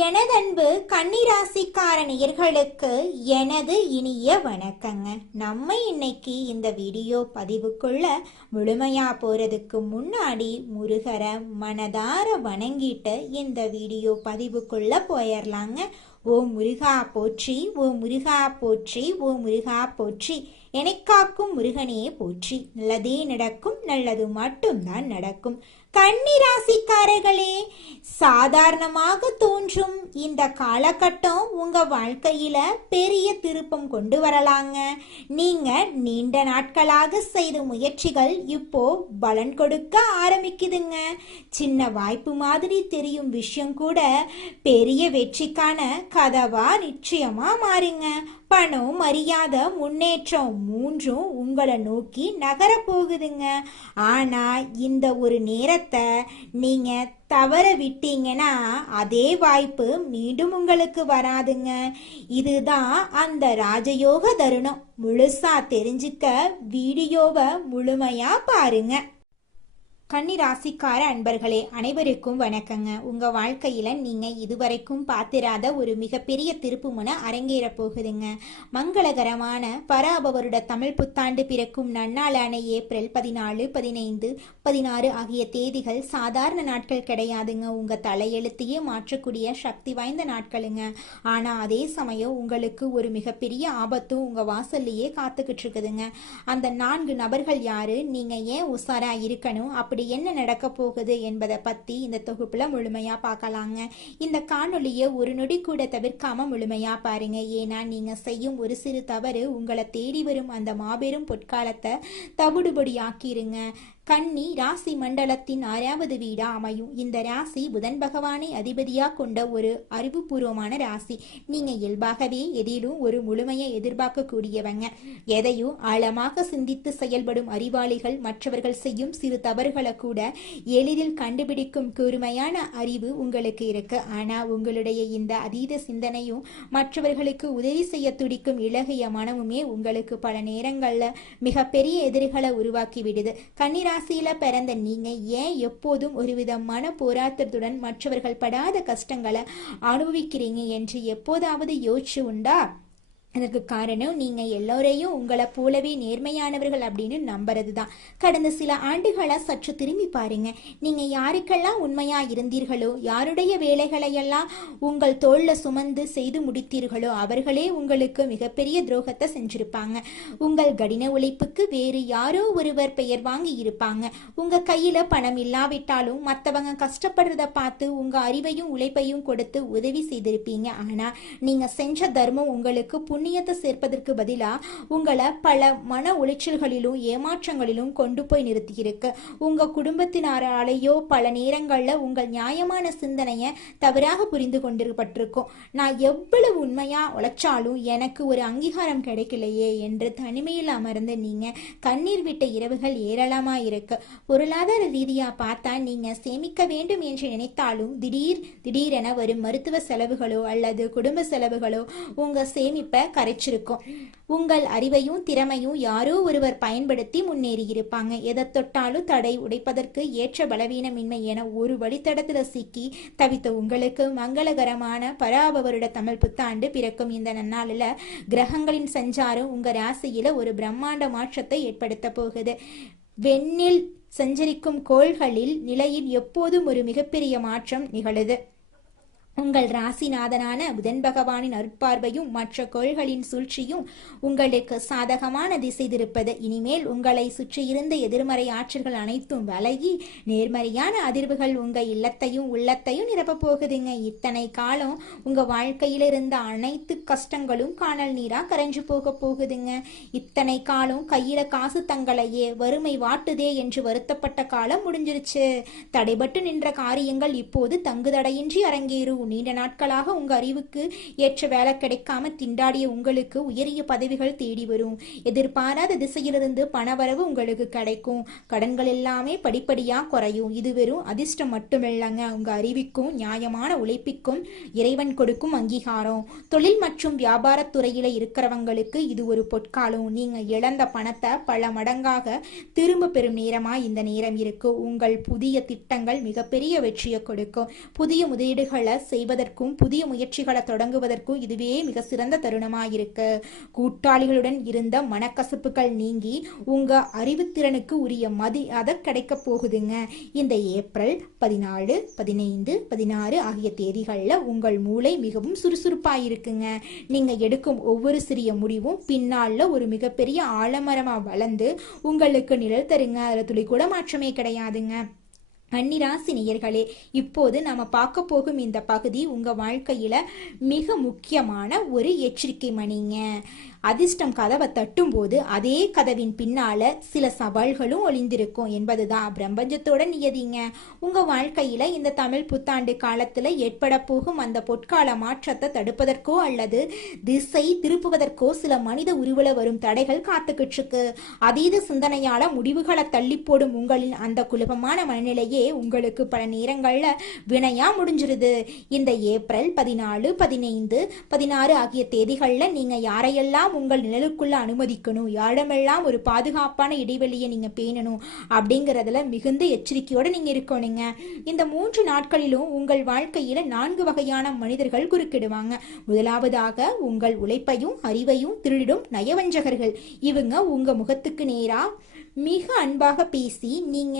எனதன்பு கன்னிராசிக்கார நேயர்களுக்கு எனது இனிய வணக்கங்க. நம்ம இன்னைக்கு இந்த வீடியோ பதிவுக்குள்ள முழுமையா போறதுக்கு முன்னாடி முருகரை மனதார வணங்கிட்டு இந்த வீடியோ பதிவுக்குள்ள போயிடலாங்க. ஓ முருகா போற்றி, ஓ முருகா போற்றி, ஓ முருகா போற்றி, எனக்காக்கும் முருகனே போற்றி. நல்லதே நடக்கும், நல்லது மட்டும்தான் நடக்கும். கன்னிராசிக்காரர்களே, சாதாரணமாக தோன்றும் இந்த காலகட்டம் உங்க வாழ்க்கையில பெரிய திருப்பம் கொண்டு வரலாங்க. நீங்க நீண்ட நாட்களாக செய்த முயற்சிகள் இப்போ பலன் கொடுக்க ஆரம்பிக்குதுங்க. சின்ன வாய்ப்பு மாதிரி தெரியும் விஷயம் கூட பெரிய வெற்றிக்கான கதவா நிச்சயமா மாறுங்க. பணம், மரியாதை, முன்னேற்றம் மூன்றும் உங்களை நோக்கி நகர போகுதுங்க. ஆனா இந்த ஒரு நேரத்தை நீங்க தவற விட்டீங்கன்னா அதே வாய்ப்பு மீண்டும் உங்களுக்கு வராதுங்க. இதுதான் அந்த ராஜயோக தருணம். முழுசா தெரிஞ்சுக்க வீடியோவை முழுமையா பாருங்க. கன்னி ராசிக்கார அன்பர்களே, அனைவருக்கும் வணக்கங்க. உங்க வாழ்க்கையில நீங்க இதுவரைக்கும் பார்த்திராத ஒரு மிகப்பெரிய திருப்புமுனை அரங்கேற போகுதுங்க. மங்களகரமான பராபவருட தமிழ் புத்தாண்டு பிறக்கும் நன்னாளான ஏப்ரல் 14, 15, 16 ஆகிய தேதிகள் சாதாரண நாட்கள் கிடையாதுங்க. உங்க தலையெழுத்தையே மாற்றக்கூடிய சக்தி வாய்ந்த நாட்களுங்க. ஆனா அதே சமயம் உங்களுக்கு ஒரு மிகப்பெரிய ஆபத்தும் உங்க வாசல்லையே காத்துக்கிட்டு இருக்குதுங்க. அந்த 4 நபர்கள் யாரு, நீங்க ஏன் உஷாரா இருக்கணும், அப்படி என்ன நடக்க போகுது என்பதை பத்தி இந்த தொகுப்புல முழுமையா பார்க்கலாங்க. இந்த காணொலியை ஒரு நொடி கூட தவிர்க்காம முழுமையா பாருங்க. ஏன்னா நீங்க செய்யும் ஒரு சிறு தவறு உங்களை தேடி வரும் அந்த மாபெரும் பொற்காலத்தை தவிடுபடி ஆக்கிருங்க. கன்னி ராசி மண்டலத்தின் 6வது வீடா அமையும். இந்த ராசி புதன் பகவானை அதிபதியா கொண்ட ஒரு அறிவுபூர்வமான ராசி. நீங்க இயல்பாகவே எதிலும் ஒரு முழுமையை எதிர்பார்க்கக்கூடியவங்க. எதையும் ஆழமாக சிந்தித்து செயல்படும் அறிவாளிகள். மற்றவர்கள் செய்யும் சிறு தவறுகளை கூட எளிதில் கண்டுபிடிக்கும் கூர்மையான அறிவு உங்களுக்கு இருக்கு. ஆனா உங்களுடைய இந்த அதீத சிந்தனையும் மற்றவர்களுக்கு உதவி செய்ய துடிக்கும் இலகிய மனமுமே உங்களுக்கு பல நேரங்கள்ல மிகப்பெரிய எதிரிகளை உருவாக்கி விடுது. கன்னிராசியில பிறந்த நீங்க ஏன் எப்போதும் ஒருவித மன போராட்டத்துடன் மற்றவர்கள் படாத கஷ்டங்களை அனுபவிக்கிறீங்க என்று எப்போதாவது யோசிச்சு உண்டா? அதற்கு காரணம் நீங்க எல்லோரையும் உங்களை போலவே நேர்மையானவர்கள் அப்படின்னு நம்புறது தான். கடந்த சில ஆண்டுகளா சற்று திரும்பி பாருங்க. நீங்க யாருக்கெல்லாம் உண்மையா இருந்தீர்களோ, யாருடைய வேலைகளையெல்லாம் உங்கள் தோல்ல சுமந்து செய்து முடித்தீர்களோ அவர்களே உங்களுக்கு மிகப்பெரிய துரோகத்தை செஞ்சிருப்பாங்க. உங்கள் கடின உழைப்புக்கு வேறு யாரோ ஒருவர் பெயர் வாங்கி இருப்பாங்க. உங்க கையில பணம் இல்லாவிட்டாலும் மற்றவங்க கஷ்டப்படுறத பார்த்து உங்க அறிவையும் உழைப்பையும் கொடுத்து உதவி செய்திருப்பீங்க. ஆனா நீங்க செஞ்ச தர்மம் உங்களுக்கு புண்ணியத்தை சேர்ப்பதற்கு பதிலா உங்களை பல மன உளைச்சல்களிலும் ஏமாற்றங்களிலும் கொண்டு போய் நிறுத்தியிருக்கு. உங்க குடும்பத்தினராலேயோ பல நேரங்கள்ல உங்கள் நியாயமான சிந்தனையை தவறாக புரிந்து கொண்டிருப்பட்டிருக்கும். நான் எவ்வளவு உண்மையா உழைச்சாலும் எனக்கு ஒரு அங்கீகாரம் கிடைக்கலையே என்று தனிமையில் அமர்ந்து நீங்க கண்ணீர் விட்ட இரவுகள் ஏராளமா இருக்கு. பொருளாதார ரீதியா பார்த்தா நீங்க சேமிக்க வேண்டும் என்று நினைத்தாலும் திடீரென வரும் மருத்துவ செலவுகளோ அல்லது குடும்ப செலவுகளோ உங்க சேமிப்பை கரைச்சிருக்கும். உங்கள் அறிவையும் திறமையும் யாரோ ஒருவர் பயன்படுத்தி முன்னேறி இருப்பாங்க. எதை தொட்டாலும் தடை உடைப்பதற்கு ஏற்ற பலவீனமின்மை என ஒரு வழித்தடத்துல சிக்கி தவித்த உங்களுக்கு மங்களகரமான பராபவருட தமிழ் புத்தாண்டு பிறக்கும் இந்த நன்னாளில் கிரகங்களின் சஞ்சாரம் உங்க ராசியில ஒரு பிரம்மாண்ட மாற்றத்தை ஏற்படுத்த போகுது. வெண்ணில் சஞ்சரிக்கும் கோள்களில் நிலையில் எப்போதும் ஒரு மிகப்பெரிய மாற்றம் நிகழுது. உங்கள் ராசிநாதனான புதன் பகவானின் அருட்பார்வையும் மற்ற கோள்களின் சூழ்ச்சியும் உங்களுக்கு சாதகமான திசை திருப்பது. இனிமேல் உங்களை சுற்றியிருந்த எதிர்மறை ஆற்றல்கள் அனைத்தும் விலகி நேர்மறையான அதிர்வுகள் உங்க இல்லத்தையும் உள்ளத்தையும் நிரப்ப போகுதுங்க. இத்தனை காலம் உங்க வாழ்க்கையில இருந்த அனைத்து கஷ்டங்களும் காணல் நீரா கரைஞ்சு போக போகுதுங்க. இத்தனை காலம் கையில காசு தங்களையே வறுமை வாட்டுதே என்று வருத்தப்பட்ட காலம் முடிஞ்சிருச்சு. தடைபட்டு நின்ற காரியங்கள் இப்போது தங்குதடையின்றி அரங்கேறும். நீண்ட நாட்களாக உங்க அறிவுக்கு ஏற்ற வேலை கிடைக்காம திண்டாடிய உங்களுக்கு உயரிய பதவிகள் தேடி வரும். எதிர்பாராத திசையிலிருந்து பணவரவு உங்களுக்கு கிடைக்கும். கடன்கள் எல்லாமே படிப்படியா குறையும். இது வெறும் அதிர்ஷ்டம் மட்டுமில்லைங்க, உங்க அறிவுக்கும் நியாயமான உழைப்பிற்கும் இறைவன் கொடுக்கும் அங்கீகாரம். தொழில் மற்றும் வியாபாரத்துறையில இருக்கிறவங்களுக்கு இது ஒரு பொற்காலம். நீங்க இழந்த பணத்தை பல மடங்காக திரும்ப பெறும் நேரமா இந்த நேரம் இருக்கு. உங்கள் புதிய திட்டங்கள் மிகப்பெரிய வெற்றியை கொடுக்கும். புதிய முதலீடுகளை செய்வதற்கும் புதிய முயற்சிகளை தொடங்குவதற்கும் இதுவே மிக சிறந்த தருணமாயிருக்கு. கூட்டாளிகளுடன் இருந்த மனக்கசப்புகள் நீங்கி உங்க அறிவுத்திறனுக்கு உரிய மதியாத கிடைக்க போகுதுங்க. இந்த ஏப்ரல் 14, 15, 16 ஆகிய தேதிகளில் உங்கள் மூளை மிகவும் சுறுசுறுப்பாயிருக்குங்க. நீங்க எடுக்கும் ஒவ்வொரு சிறிய முடிவும் பின்னால ஒரு மிகப்பெரிய ஆலமரமா வளர்ந்து உங்களுக்கு நிழல் தருங்க. அதுல துளி கூட மாற்றமே கிடையாதுங்க. கன்னிராசி நேயர்களே, இப்போது நம்ம பார்க்க போகும் இந்த பகுதி உங்க வாழ்க்கையில மிக முக்கியமான ஒரு எச்சரிக்கை மணிங்க. அதிர்ஷ்டம் கதவை தட்டும் போது அதே கதவின் பின்னால சில சவால்களும் ஒளிந்திருக்கும் என்பதுதான் பிரபஞ்சத்தோட நியதிங்க. உங்க வாழ்க்கையில இந்த தமிழ் புத்தாண்டு காலத்துல ஏற்பட போகும் அந்த பொற்கால மாற்றத்தை தடுப்பதற்கோ அல்லது திசை திருப்புவதற்கோ சில மனித உருவல வரும் தடைகள் காத்துக்கிட்டு இருக்கு. அதீத சிந்தனையால முடிவுகளை தள்ளி போடும் உங்களின் அந்த குழப்பமான மனநிலையே உங்களுக்கு பல நேரங்கள்ல வினையா முடிஞ்சிருது. இந்த ஏப்ரல் 14, 15, 16 ஆகிய தேதிகள்ல நீங்க யாரையெல்லாம் உங்கள் நிழலுக்குள்ள அனுமதிக்கணும், யாரிடமெல்லாம் ஒரு பாதுகாப்பான இடைவெளியை நீங்க பேணணும் அப்படிங்கறதுல மிகுந்த எச்சரிக்கையோட நீங்க இருக்கணுங்க. இந்த 3 நாட்களிலும் உங்கள் வாழ்க்கையில 4 வகையான மனிதர்கள் குறுக்கிடுவாங்க. முதலாவதாக உங்கள் உழைப்பையும் அறிவையும் திருடிடும் நயவஞ்சகர்கள். இவங்க உங்க முகத்துக்கு நேரா மிக அன்பாக பேசி நீங்க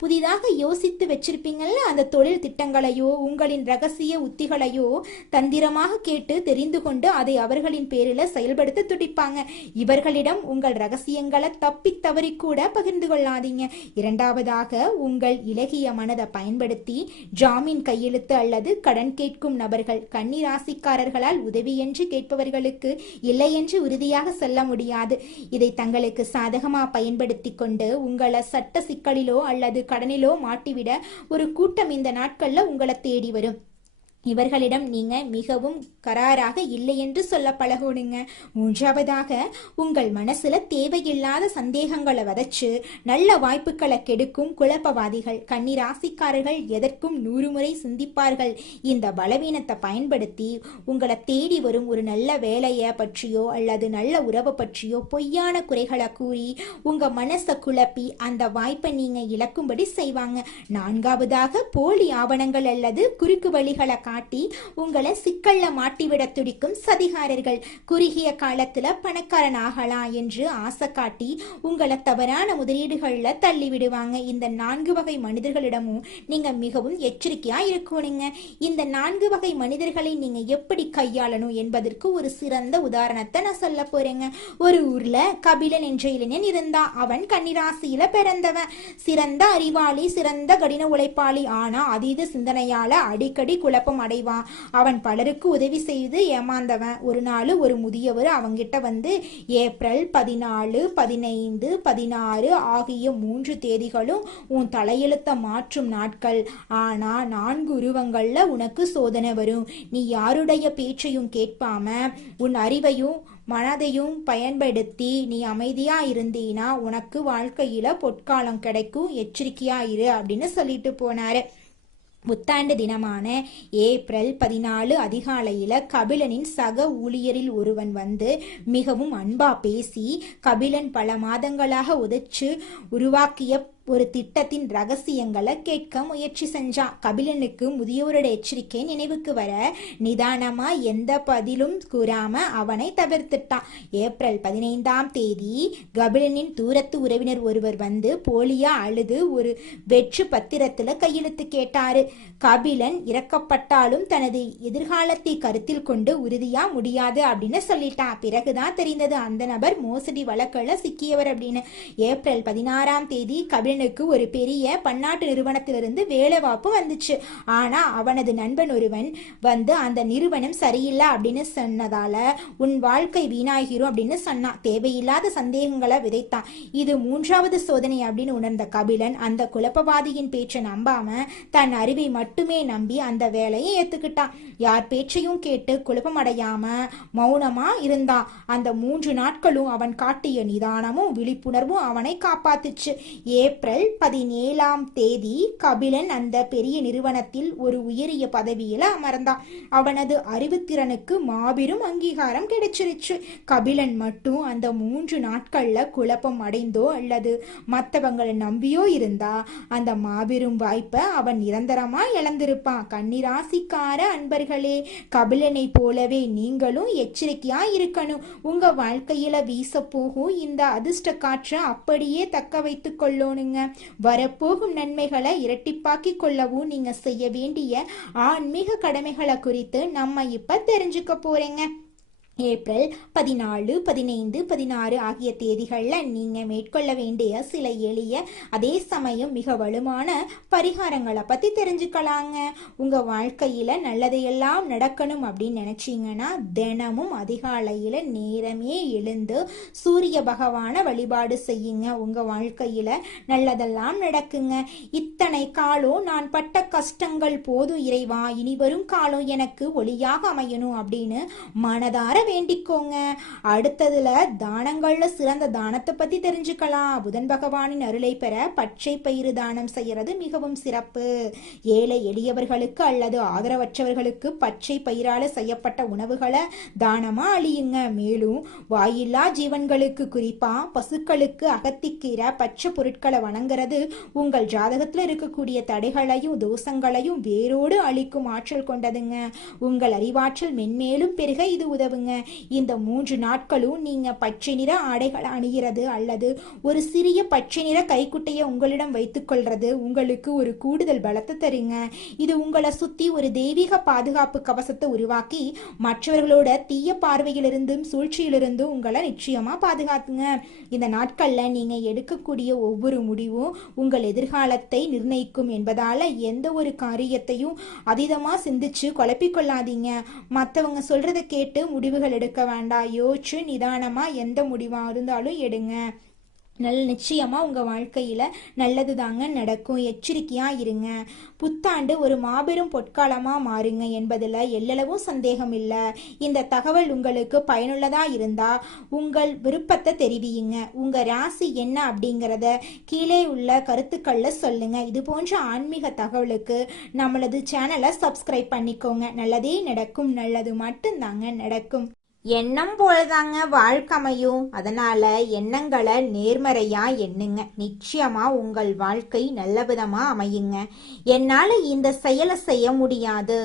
புதிதாக யோசித்து வச்சிருப்பீங்கல்ல அந்த தொழில் திட்டங்களையோ உங்களின் ரகசிய உத்திகளையோ தந்திரமாக கேட்டு தெரிந்து கொண்டு அதை அவர்களின் பேரில் செயல்படுத்த துடிப்பாங்க. இவர்களிடம் உங்கள் ரகசியங்களை தப்பி தவறி கூட பகிர்ந்து கொள்ளாதீங்க. இரண்டாவதாக உங்கள் இலகிய மனதை பயன்படுத்தி ஜாமீன் கையெழுத்து அல்லது கடன் கேட்கும் நபர்கள். கன்னி ராசிக்காரர்களால் உதவி என்று கேட்பவர்களுக்கு இல்லை என்று உறுதியாக சொல்ல முடியாது. இதை தங்களுக்கு சாதகமா பயன்படுத்தி கொண்டு உங்களை சட்ட சிக்கலிலோ அல்லது கடனிலோ மாட்டிவிட ஒரு கூட்டம் இந்த நாட்கள்ல உங்களை தேடி வரும். இவர்களிடம் நீங்க மிகவும் கராராக இல்லை என்று சொல்ல பழகணுங்க. மூன்றாவதாக உங்கள் மனசுல தேவையில்லாத சந்தேகங்களை வதச்சு நல்ல வாய்ப்புகளை கெடுக்கும் குழப்பவாதிகள். கன்னி ராசிக்காரர்கள் எதற்கும் 100 முறை சிந்திப்பார்கள். இந்த பலவீனத்தை பயன்படுத்தி உங்களை தேடி வரும் ஒரு நல்ல வேலையை பற்றியோ அல்லது நல்ல உறவை பற்றியோ பொய்யான குறைகளை கூறி உங்க மனசை குழப்பி அந்த வாய்ப்பை நீங்க இழக்கும்படி செய்வாங்க. நான்காவதாக போலி ஆவணங்கள் அல்லது குறுக்கு வழிகளை காட்டி உங்களை சிக்கல்ல மாட்டிவிட துடிக்கும் சதிகாரர்கள். குறுகிய காலத்துல பணக்காரன் ஆகலாம் என்று ஆசை காட்டி உங்களை தவறான முதலீடுகள்ல தள்ளி விடுவாங்க. இந்த 4 வகை மனிதர்களிடமும் நீங்க மிகவும் எச்சரிக்கையா இருக்கணுங்க. இந்த 4 வகை மனிதர்களை நீங்க எப்படி கையாளணும் என்பதற்கு ஒரு சிறந்த உதாரணத்தை நான் சொல்ல போறேங்க. ஒரு ஊர்ல கபிலன் என்ற இளைஞன் இருந்தா. அவன் கன்னிராசியில பிறந்தவன். சிறந்த அறிவாளி, சிறந்த கடின உழைப்பாளி. ஆனா அதீத சிந்தனையால அடிக்கடி குழப்பம் அடைவான். அவன் பலருக்கு உதவி செய்து ஏமாந்தவன். ஒரு நாள் ஒரு முதியவர் அவங்கிட்ட வந்து ஏப்ரல் 14, 15, 16 ஆகிய 3 தேதிகளும் உன் தலையெழுத்த மாற்றும் நாட்கள். ஆனா 4 உருவங்கள்ல உனக்கு சோதனை வரும். நீ யாருடைய பேச்சையும் கேட்பாம உன் அறிவையும் மனதையும் பயன்படுத்தி நீ அமைதியா இருந்தீனா உனக்கு வாழ்க்கையில பொற்காலம் கிடைக்கும். எச்சரிக்கையா இரு அப்படின்னு சொல்லிட்டு போனாரு. புத்தாண்டு தினமான ஏப்ரல் 14 அதிகாலையில கபிலனின் சக ஊழியரில் ஒருவன் வந்து மிகவும் அன்பா பேசி கபிலன் பல மாதங்களாக உதைச்சு உருவாக்கிய ஒரு திட்டத்தின் ரகசியங்களை கேட்க முயற்சி செஞ்சான். கபிலனுக்கு முதியோரோட எச்சரிக்கை நினைவுக்கு வர நிதானமா எந்த பதிலும் கூறாம அவனை தவிர்த்துட்டான். ஏப்ரல் 15ஆம் தேதி கபிலனின் தூரத்து உறவினர் ஒருவர் வந்து போலியா அழுது ஒரு வெற்று பத்திரத்துல கையெழுத்து கேட்டாரு. கபிலன் இறக்கப்பட்டாலும் தனது எதிர்காலத்தை கருத்தில் கொண்டு உறுதியா முடியாது அப்படின்னு சொல்லிட்டான். பிறகுதான் தெரிந்தது அந்த நபர் மோசடி வழக்குல சிக்கியவர் அப்படின்னு. ஏப்ரல் 16ஆம் தேதி கபிலனுக்கு ஒரு பெரிய பன்னாட்டு நிறுவனத்திலிருந்து வேலை வாய்ப்பு வந்துச்சு. ஆனா அவனது நண்பன் ஒருவன் வந்து அந்த நிறுவனம் சரியில்லை அப்படின்னு சொன்னதால உன் வாழ்க்கை வீணாகிரும் அப்படின்னு சொன்னான். தேவையில்லாத சந்தேகங்களை விதைத்தான். இது 3வது சோதனை அப்படின்னு உணர்ந்த கபிலன் அந்த குழப்பவாதியின் பேச்சை நம்பாம தன் அறிவை மட்டுமே நம்பி அந்த வேலையை ஏத்துக்கிட்டான். யார் பேச்சையும் கேட்டு குழப்பமடையாம மௌனமா இருந்தான். அந்த 3 நாட்களும் அவன் காட்டிய நிதானமும் விழிப்புணர்வும் அவனை காப்பாத்துச்சு. ஏப்ரல் ஏப்ரல் 17ஆம் தேதி கபிலன் அந்த பெரிய நிறுவனத்தில் ஒரு உயரிய பதவியில அமர்ந்தான். அவனது அறிவுத்திறனுக்கு மாபெரும் அங்கீகாரம் கிடைச்சிருச்சு. கபிலன் மட்டும் அந்த 3 நாட்கள்ல குழப்பம் அடைந்தோ அல்லது மற்றவங்களை நம்பியோ இருந்தா அந்த மாபெரும் வாய்ப்பை அவன் நிரந்தரமா இழந்திருப்பான். கன்னிராசிக்கார அன்பர்களே, கபிலனை போலவே நீங்களும் எச்சரிக்கையா இருக்கணும். உங்க வாழ்க்கையில வீச போகும் இந்த அதிர்ஷ்ட காற்றை அப்படியே தக்க வைத்துக் கொள்ளணுங்க. வரப்போகும் நன்மைகளை இரட்டிப்பாக்கி கொள்ளவும் நீங்க செய்ய வேண்டிய ஆன்மீக கடமைகளை குறித்து நம்ம இப்ப தெரிஞ்சுக்க போறேங்க. ஏப்ரல் 14, 15, 16 ஆகிய தேதிகளில் நீங்கள் மேற்கொள்ள வேண்டிய சில எளிய அதே சமயம் மிக வலுவான பரிகாரங்களை பற்றி தெரிஞ்சுக்கலாங்க. உங்கள் வாழ்க்கையில் நல்லதையெல்லாம் நடக்கணும் அப்படின்னு நினச்சிங்கன்னா தினமும் அதிகாலையில் நேரமே எழுந்து சூரிய பகவானை வழிபாடு செய்யுங்க. உங்கள் வாழ்க்கையில் நல்லதெல்லாம் நடக்குங்க. இத்தனை காலம் நான் பட்ட கஷ்டங்கள் போதும் இறைவா, இனி வரும் காலம் எனக்கு ஒளியாக அமையணும் அப்படின்னு மனதார வேண்டிக்கோங்க. அடுத்ததுல தானங்கள்ல சிறந்த தானத்தை பத்தி தெரிஞ்சுக்கலாம். புதன் பகவானின் அருளை பெற பச்சை பயிறு தானம் செய்யறது மிகவும் சிறப்பு. ஏழை எளியவர்களுக்கு அல்லது ஆதரவற்றவர்களுக்கு பச்சை பயிரால செய்யப்பட்ட உணவுகளை தானமா அழியுங்க. மேலும் வாயில்லா ஜீவன்களுக்கு, குறிப்பா பசுக்களுக்கு அகத்திக்கீரை பச்சை பொருட்களை வணங்குறது உங்கள் ஜாதகத்துல இருக்கக்கூடிய தடைகளையும் தோஷங்களையும் வேரோடு அழிக்கும் ஆற்றல் கொண்டதுங்க. உங்கள் அறிவாற்றல் மென்மேலும் பெருக இது உதவுங்க. இந்த 3 நாட்களும் நீங்க பச்சை நிற ஆடைகளை அணிகிறது அல்லது ஒரு சிறிய பச்சை நிற கைக்குட்டையை உங்களிடம் வைத்துக் கொள்றது உங்களுக்கு ஒரு கூடுதல் பலத்தை தருங்க. இது உங்களை சுத்தி ஒரு தெய்வீக பாதுகாப்பு கவசத்தை உருவாக்கி மற்றவர்களோட தீய பார்வையிலிருந்தும் சூழ்ச்சியிலிருந்தும் உங்களை நிச்சயமா பாதுகாத்துங்க. இந்த நாட்கள்ல நீங்க எடுக்கக்கூடிய ஒவ்வொரு முடிவும் உங்கள் எதிர்காலத்தை நிர்ணயிக்கும் என்பதால எந்த ஒரு காரியத்தையும் அதீதமா சிந்திச்சு குழப்பிக்கொள்ளாதீங்க. மற்றவங்க சொல்றதை கேட்டு முடிவுகள் எடுக்க வேண்டாம். யோசிச்சு நிதானமா எந்த முடிவா இருந்தாலும் எடுங்க. நிச்சயமா உங்க வாழ்க்கையில நல்லது தாங்க நடக்கும். எச்சரிக்கையா இருங்க. புத்தாண்டு ஒரு மாபெரும் பொற்காலமா மாறுங்க என்பதுல எல்லளவும் சந்தேகம் இல்ல. இந்த தகவல் உங்களுக்கு பயனுள்ளதா இருந்தா உங்கள் விருப்பத்தை தெரிவியுங்க. உங்க ராசி என்ன அப்படிங்கறத கீழே உள்ள கருத்துக்கள்ல சொல்லுங்க. இது போன்ற ஆன்மீக தகவலுக்கு நம்மளது சேனலை சப்ஸ்கிரைப் பண்ணிக்கோங்க. நல்லதே நடக்கும். நல்லது மட்டும்தாங்க நடக்கும். எண்ணம் போலதாங்க வாழ்க்கையும். அதனால எண்ணங்களை நேர்மறையா எண்ணுங்க. நிச்சயமா உங்கள் வாழ்க்கை நல்ல விதமா அமையுங்க. என்னால இந்த செயலை செய்ய முடியாது,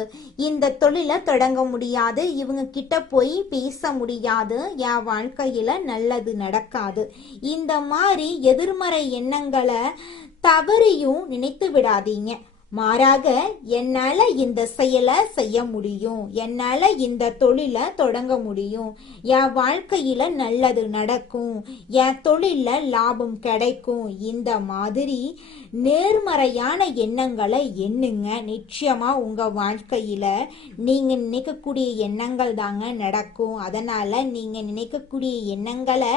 இந்த தொழிலை தொடங்க முடியாது, இவங்க கிட்ட போய் பேச முடியாது, என் வாழ்க்கையில நல்லது நடக்காது, இந்த மாதிரி எதிர்மறை எண்ணங்களை தவறியும் நினைத்து விடாதீங்க. மாறாக என்னால இந்த செயலை செய்ய முடியும், என்னால இந்த தொழிலை தொடங்க முடியும், என் வாழ்க்கையில நல்லது நடக்கும், என் தொழில லாபம் கிடைக்கும், இந்த மாதிரி நேர்மறையான எண்ணங்களை எண்ணுங்க. நிச்சயமா உங்க வாழ்க்கையில நீங்க நினைக்கக்கூடிய எண்ணங்கள் தாங்க நடக்கும். அதனால நீங்க நினைக்கக்கூடிய எண்ணங்களை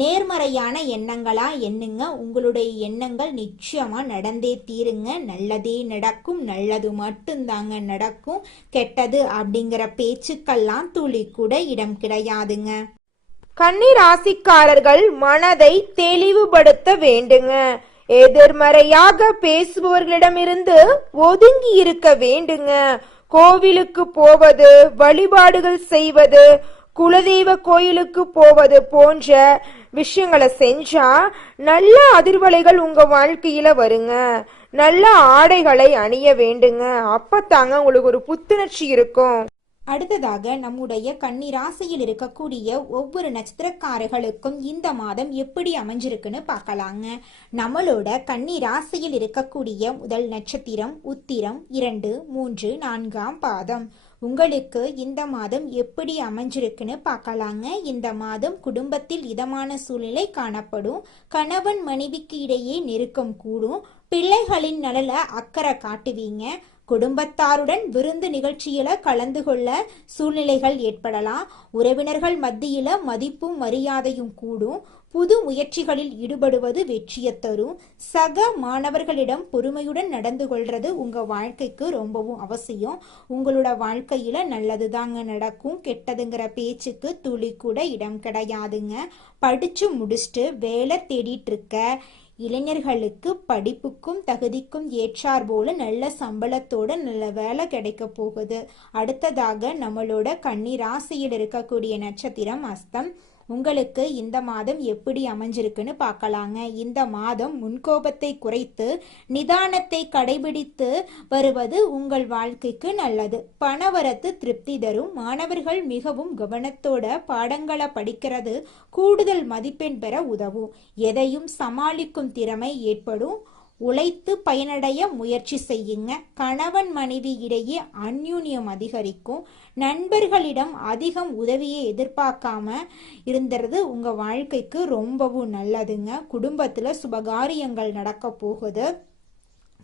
நேர்மறையான எண்ணங்களா எண்ணுங்க. உங்களுடைய எண்ணங்கள் நிச்சயமா நடந்தே தீருங்க. நல்லதே நடக்கும். நல்லது மட்டும்தாங்க நடக்கும். கெட்டது அப்படிங்கிற பேச்சுக்கெல்லாம் துளி கூட இடம் கிடையாதுங்க. கன்னி ராசிக்காரர்கள் மனதை தெளிவுபடுத்த வேண்டுங்க. எதிர்மறையாக பேசுபவர்களிடமிருந்து ஒதுங்கி இருக்க வேண்டுங்க. கோவிலுக்கு போவது, வழிபாடுகள் செய்வது, குலதெய்வ கோயிலுக்கு போவது போன்ற விஷயங்களை செஞ்சா நல்ல அதிர்வலைகள் உங்க வாழ்க்கையில வருங்க. நல்ல ஆடைகளை அணிய வேண்டுங்க. அப்பத்தாங்க உங்களுக்கு ஒரு புத்துணர்ச்சி இருக்கும். அடுத்ததாக நம்முடைய கன்னி ராசியில் இருக்கக்கூடிய ஒவ்வொரு நட்சத்திரக்காரர்களுக்கும் இந்த மாதம் எப்படி அமைஞ்சிருக்குன்னு பார்க்கலாங்க. நம்மளோட கன்னி ராசியில் இருக்கக்கூடிய முதல் நட்சத்திரம் உத்திரம், 2, 3, 4ஆம் பாதம். உங்களுக்கு இந்த மாதம் எப்படி அமைஞ்சிருக்குன்னு பார்க்கலாங்க. இந்த மாதம் குடும்பத்தில் இதமான சூழ்நிலை காணப்படும். கணவன் மனைவிக்கு இடையே நெருக்கம் கூடும். பிள்ளைகளின் நலல அக்கறை காட்டுவீங்க. குடும்பத்தாருடன் விருந்து நிகழ்ச்சியில கலந்து கொள்ள சூழ்நிலைகள் ஏற்படலாம். உறவினர்கள் மத்தியில மதிப்பும் மரியாதையும் கூடும். புது முயற்சிகளில் ஈடுபடுவது வெற்றியை தரும். சக மாணவர்களிடம் பொறுமையுடன் நடந்து கொள்றது உங்க வாழ்க்கைக்கு ரொம்பவும் அவசியம். உங்களோட வாழ்க்கையில நல்லது தாங்க நடக்கும். கெட்டதுங்கிற பேச்சுக்கு துளி கூட இடம் கிடையாதுங்க. படிச்சு முடிச்சுட்டு வேலை தேடிட்டு இருக்க இளைஞர்களுக்கு படிப்புக்கும் தகுதிக்கும் ஏற்றார் போல நல்ல சம்பளத்தோட நல்ல வேலை கிடைக்க போகுது. அடுத்ததாக நம்மளோட கன்னி ராசியில் இருக்கக்கூடிய நட்சத்திரம் அஸ்தம். உங்களுக்கு இந்த மாதம் எப்படி அமைஞ்சிருக்குன்னு பார்க்கலாங்க. இந்த மாதம் முன்கோபத்தை குறைத்து நிதானத்தை கடைபிடித்து வருவது உங்கள் வாழ்க்கைக்கு நல்லது. பணவரத்து திருப்தி தரும். மாணவர்கள் மிகவும் கவனத்தோட பாடங்களை படிக்கிறது கூடுதல் மதிப்பெண் பெற உதவும். எதையும் சமாளிக்கும் திறமை ஏற்படும். உழைத்து பயனடைய முயற்சி செய்யுங்க. கணவன் மனைவி இடையே அந்யூன்யம் அதிகரிக்கும். நண்பர்களிடம் அதிகம் உதவியை எதிர்பார்க்காம இருந்துறது உங்க வாழ்க்கைக்கு ரொம்பவும் நல்லதுங்க. குடும்பத்துல சுபகாரியங்கள் நடக்க போகுது.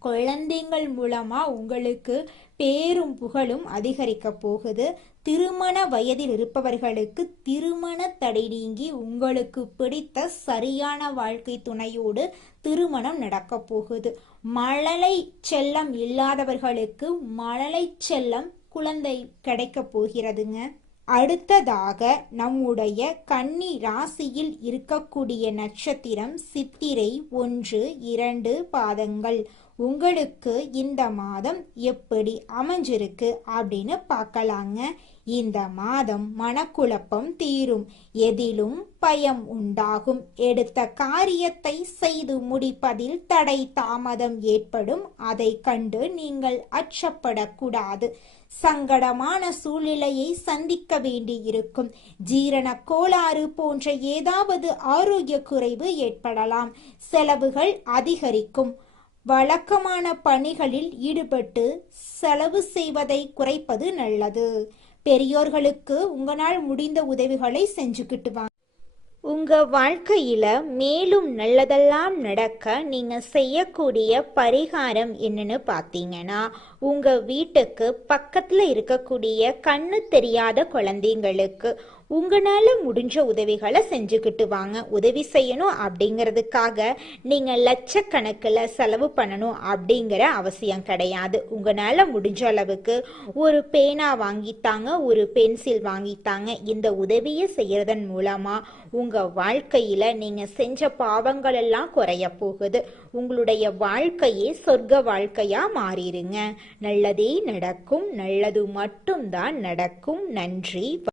குழந்தைகள் மூலமா உங்களுக்கு பேரும் புகழும் அதிகரிக்க போகுது. திருமண வயதில் இருப்பவர்களுக்கு திருமண தடை நீங்கி உங்களுக்கு பிடித்த சரியான வாழ்க்கை துணையோடு திருமணம் நடக்க போகுது. மழலை செல்லம் இல்லாதவர்களுக்கு மழலை செல்லம் குழந்தை கிடைக்க போகிறதுங்க. அடுத்ததாக நம்முடைய கன்னி ராசியில் இருக்கக்கூடிய நட்சத்திரம் சித்திரை 1, 2 பாதங்கள். உங்களுக்கு இந்த மாதம் எப்படி அமைஞ்சிருக்கு அப்படின்னு பார்க்கலாங்க. இந்த மாதம் மனக்குழப்பம் தீரும். எதிலும் பயம் உண்டாகும். எடுத்த காரியத்தை செய்து முடிப்பதில் தடை தாமதம் ஏற்படும். அதை கண்டு நீங்கள் அச்சப்படக்கூடாது. சங்கடமான சூழ்நிலையை சந்திக்க வேண்டியிருக்கும். ஜீரண கோளாறு போன்ற ஏதாவது ஆரோக்கிய குறைவு ஏற்படலாம். செலவுகள் அதிகரிக்கும். வழக்கமான பணிகளில் ஈடுபட்டு செலவு செய்வதை குறைப்பது நல்லது. பெரியோர்களுக்கு உங்களால் முடிந்த உதவிகளை செஞ்சுக்கிட்டு வாங்க. உங்க வாழ்க்கையில மேலும் நல்லதெல்லாம் நடக்க நீங்க செய்யக்கூடிய பரிகாரம் என்னன்னு பார்த்தீங்கன்னா, உங்க வீட்டுக்கு பக்கத்துல இருக்கக்கூடிய கண்ணு தெரியாத குழந்தைங்களுக்கு உங்களால முடிஞ்ச உதவிகளை செஞ்சுக்கிட்டு வாங்க. உதவி செய்யணும் அப்படிங்கிறதுக்காக நீங்க லட்சக்கணக்கில் செலவு பண்ணணும் அப்படிங்கிற அவசியம் கிடையாது. உங்களால முடிஞ்ச அளவுக்கு ஒரு பேனா வாங்கித்தாங்க, ஒரு பென்சில் வாங்கித்தாங்க. இந்த உதவியை செய்யறதன் மூலமா உங்க வாழ்க்கையில நீங்க செஞ்ச பாவங்கள் எல்லாம் குறைய போகுது. உங்களுடைய வாழ்க்கையே சொர்க்க வாழ்க்கையா மாறிடுங்க. நல்லதே நடக்கும். நல்லது மட்டும்தான் நடக்கும். நன்றி.